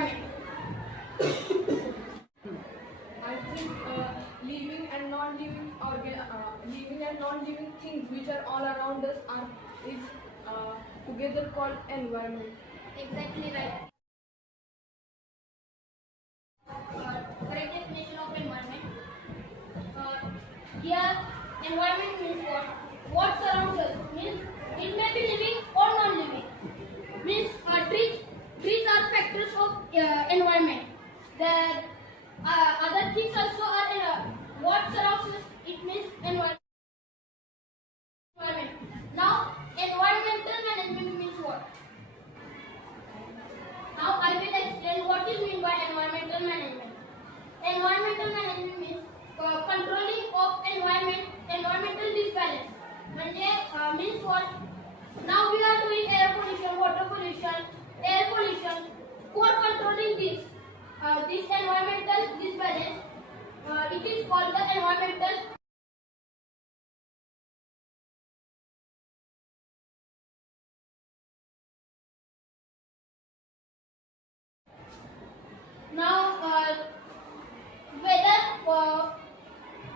one. I think uh, living and non-living or uh, living and non-living things which are all around us are is uh, together called environment. Exactly right. Correct definition of environment. Environment means what? What surrounds means it may be living or non-living. Means a tree Trees are factors of uh, environment. That uh, other things also are uh, what surrounds us. It means environment. Now, environmental management means what? Now, I will explain what is mean by environmental management. Environmental management means uh, controlling of environment, environmental disbalance. Monday uh, means what? Now we are doing air pollution, water pollution, for controlling this uh, this environmental disbalance, uh, it is called the environmental Now, uh, weather. Uh,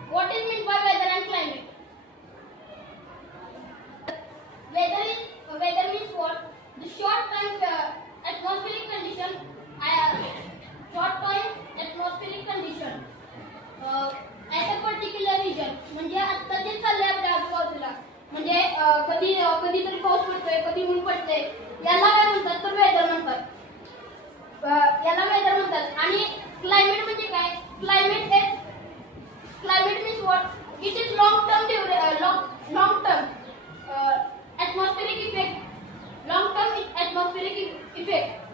what is meant by याला काय म्हणतात? तर weather म्हणतात याला weather म्हणतात. आणि climate म्हणजे काय? Climate is climate means what it is long term long long term atmospheric effect long term atmospheric effect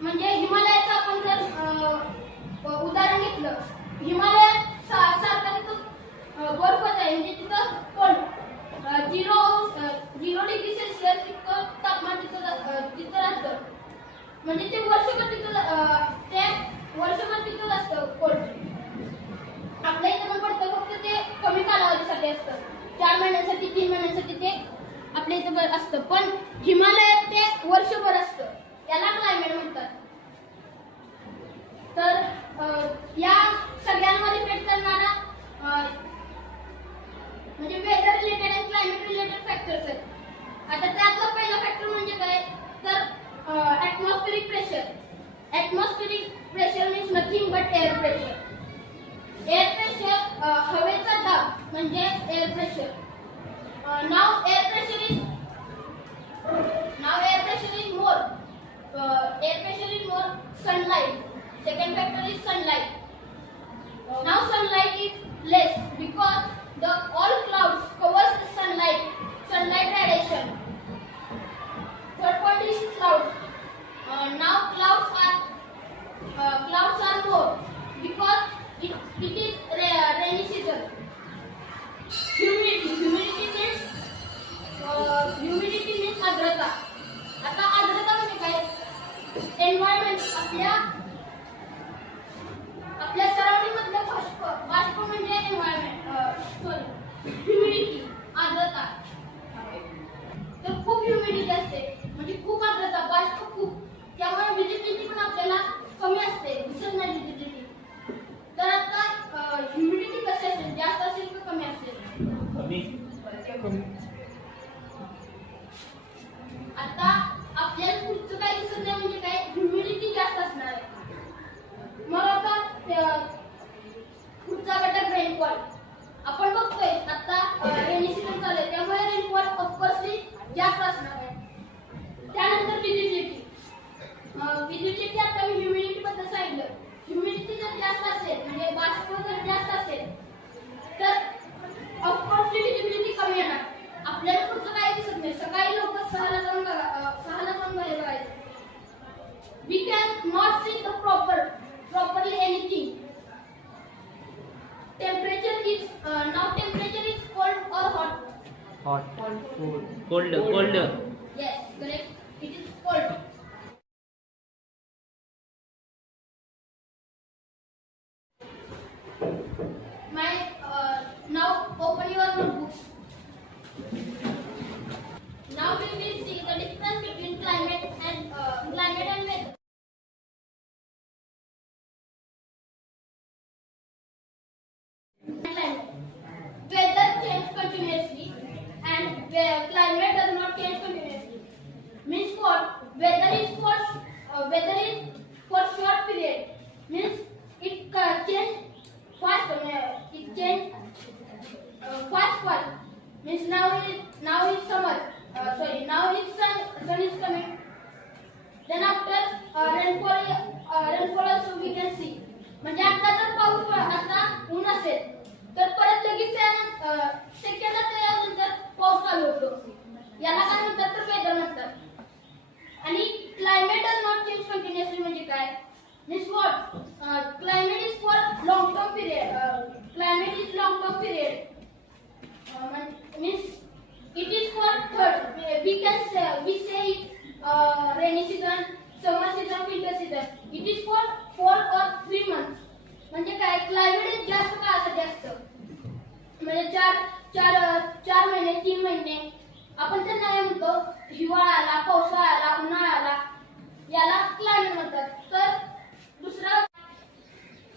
म्हणजे हिमालयाचं आपण जर उदाहरण घेतलं हिमालयात सा- सारखं तिथं बर्फच आहे म्हणजे तिथं पण झिरो झिरो डिग्री तिथं जा- राहतं म्हणजे ते वर्षभर तिथं ते वर्षभर तिथं असतं कोल्ड आपल्या इथं पण पडतं फक्त ते कमी कालावधीसाठी असतं. चार महिन्यांसाठी तीन महिन्यांसाठी ते आपल्या इथं असतं. पण हिमालयात ते वर्षभर असतं. याला क्लायमेट म्हणतात. तर या सगळ्यांवर इफेक्ट करणारा म्हणजे वेदर रिलेटेड आणि क्लायमेट रिलेटेड फॅक्टर्स आहेत. आता त्यातलं म्हणजे काय? तर atmospheric pressure atmospheric pressure means nothing but air pressure air pressure हवेचा दाब म्हणजे air pressure now air pressure is now air pressure is more air pressure is more sunlight second factor is sunlight now sunlight is less because the all clouds covers the sunlight sunlight radiation third point is cloud uh, now clouds are uh, clouds are more because it, it is ra- rainy season humidity humidity means uh, humidity means आर्द्रता आता आर्द्रता म्हणजे काय environment आपल्या आपल्या surrounding मधलं बाष्प बाष्प म्हणजे एन्व्हायरमेंट सॉरी ह्युमिडिटी आर्द्रता. तर खूप ह्युमिडिटी असते म्हणजे खूप आर्द्रता बाष्प खूप. त्यामुळे म्हणजे व्हिजिबिलिटी पण आपल्याला कमी असते दिसत नाही व्हिजिबिलिटी तर आता ह्युमिडिटी कशी असेल जास्त असेल का कमी असेल आता आपल्याला पुढचं काय दिसत नाही म्हणजे काय ह्युमिडिटी जास्त असणार आहे मग आता अ, पुढचा घटक रेनफॉल आपण बघतोय आता रेनी सीझन चालू आहे त्यामुळे रेनफॉल ऑफकोर्सली जास्त असणार आहे त्यानंतर विजिबिलिटी विजिबिलिटी आता मी ह्युमिडिटी बद्दल सांगितलं ह्युमिडिटी जर जास्त असेल म्हणजे बाष्प जर जास्त असेल तर ऑफकोर्सली विजिबिलिटी कमी येणार आपल्याला पुढचं काय दिसत नाही सकाळी लोक सहाला जाऊन सहाला जाऊन बाहेर बघायचं we can not see the proper properly anything temperature is uh, now temperature is cold or hot hot cold cold yes correct it is cold whether it for short period means it uh, change fast. It change uh, fast fast means now it now it's summer. Uh, sorry, now it's sun. Sun is coming. Then after uh, rainfall, uh, rainfall also we can see. म्हणजे आता जर पाऊस आता ऊन असेल तर परत लगेच त्या त्यानंतर पाऊस चालू होतो याला काय म्हणतात तर वेदर म्हणतात आणि डज कंटिन्युअसली म्हणजे काय? Means what climate is for long term period climate is long term period means it is for third we can say we say it uh, rainy season summer season winter season. It is for four म्हणजे काय? Climate जास्त काळासाठी असतं म्हणजे चार चार चार महिने तीन महिने. आपण त्यांना काय म्हणतो? हिवाळा आला पावसाळा आला उन्हाळा आला. याला क्लायमेट म्हणतात. तर दुसरा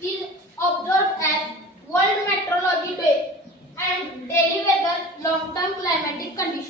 is observe as world meteorology day and daily weather long term climatic condition